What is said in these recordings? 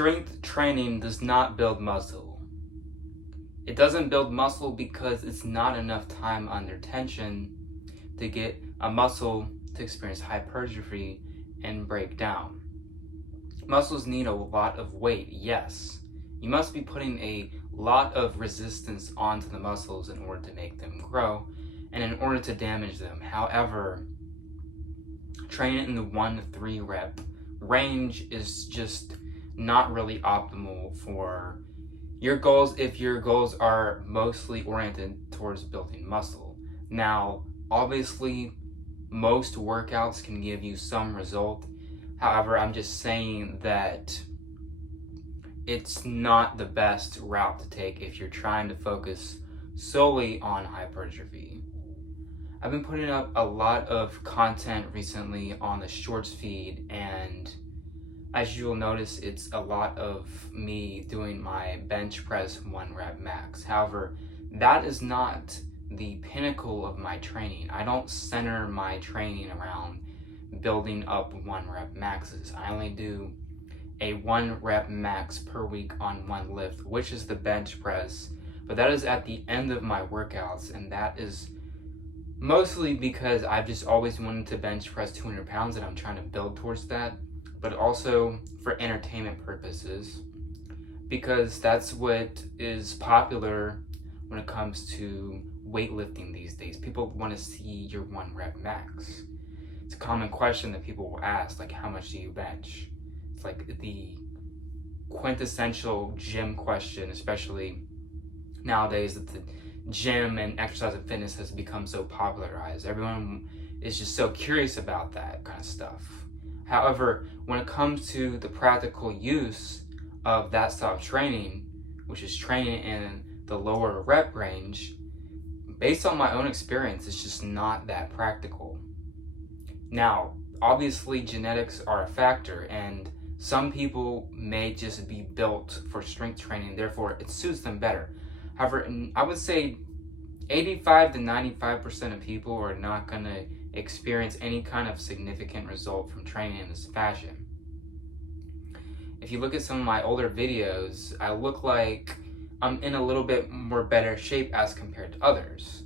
Strength training does not build muscle. It doesn't build muscle because it's not enough time under tension to get a muscle to experience hypertrophy and break down. Muscles need a lot of weight, yes. You must be putting a lot of resistance onto the muscles in order to make them grow and in order to damage them. However, training in the 1 to 3 rep range is just not really optimal for your goals if your goals are mostly oriented towards building muscle. Now, obviously, most workouts can give you some result. However, I'm just saying that it's not the best route to take if you're trying to focus solely on hypertrophy. I've been putting up a lot of content recently on the Shorts feed, and as you'll notice, it's a lot of me doing my bench press 1 rep max. However, that is not the pinnacle of my training. I don't center my training around building up 1 rep maxes. I only do a 1 rep max per week on 1 lift, which is the bench press. But that is at the end of my workouts, and that is mostly because I've just always wanted to bench press 200 pounds and I'm trying to build towards that, but also for entertainment purposes, because that's what is popular when it comes to weightlifting these days. People want to see your 1 rep max. It's a common question that people will ask, like, how much do you bench? It's like the quintessential gym question, especially nowadays that the gym and exercise and fitness has become so popularized. Everyone is just so curious about that kind of stuff. However, when it comes to the practical use of that style of training, which is training in the lower rep range, based on my own experience, it's just not that practical. Now, obviously genetics are a factor, and some people may just be built for strength training, therefore it suits them better. However, I would say 85 to 95% of people are not going to experience any kind of significant result from training in this fashion. If you look at some of my older videos, I look like I'm in a little bit more better shape as compared to others.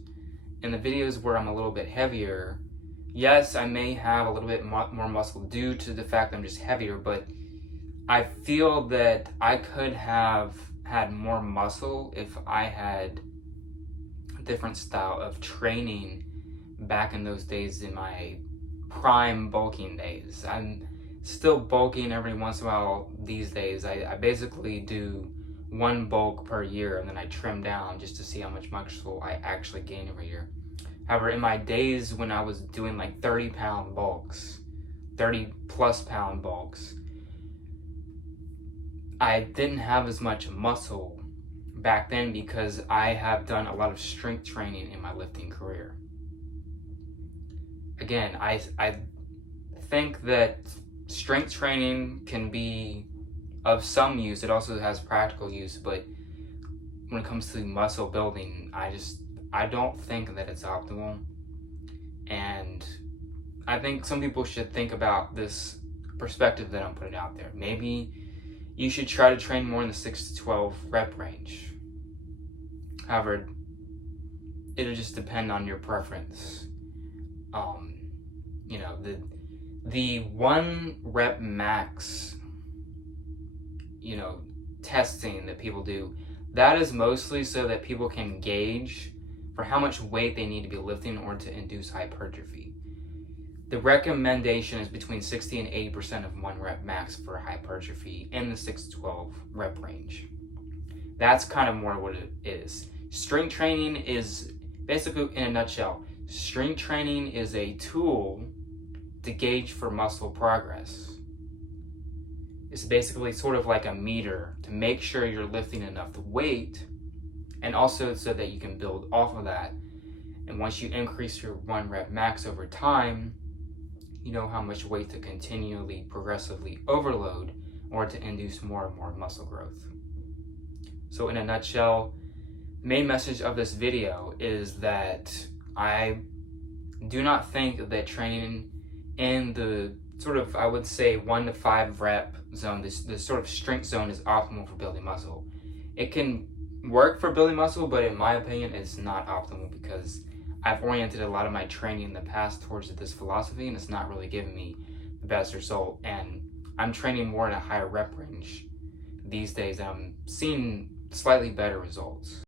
In the videos where I'm a little bit heavier, yes, I may have a little bit more muscle due to the fact that I'm just heavier, but I feel that I could have had more muscle if I had a different style of training back in those days, in my prime bulking days. I'm still bulking every once in a while these days. I basically do 1 bulk per year and then I trim down just to see how much muscle I actually gain every year. However, in my days when I was doing like 30-pound bulks, 30-plus pound bulks, I didn't have as much muscle back then because I have done a lot of strength training in my lifting career. Again, I think that strength training can be of some use. It also has practical use, but when it comes to muscle building, I don't think that it's optimal. And I think some people should think about this perspective that I'm putting out there. Maybe you should try to train more in the 6 to 12 rep range. However, it'll just depend on your preference. The 1 rep max, testing that people do, that is mostly so that people can gauge for how much weight they need to be lifting in order to induce hypertrophy. The recommendation is between 60 and 80% of 1 rep max for hypertrophy in the 6 to 12 rep range. That's kind of more what it is. Strength training is basically, in a nutshell, strength training is a tool to gauge for muscle progress. It's basically sort of like a meter to make sure you're lifting enough weight, and also so that you can build off of that. And once you increase your 1 rep max over time, you know how much weight to continually, progressively overload in order to induce more and more muscle growth. So in a nutshell, the main message of this video is that I do not think that training in the sort of, I would say, 1 to 5 rep zone, this sort of strength zone is optimal for building muscle. It can work for building muscle, but in my opinion, it's not optimal because I've oriented a lot of my training in the past towards this philosophy, and it's not really giving me the best result. And I'm training more in a higher rep range these days, and I'm seeing slightly better results.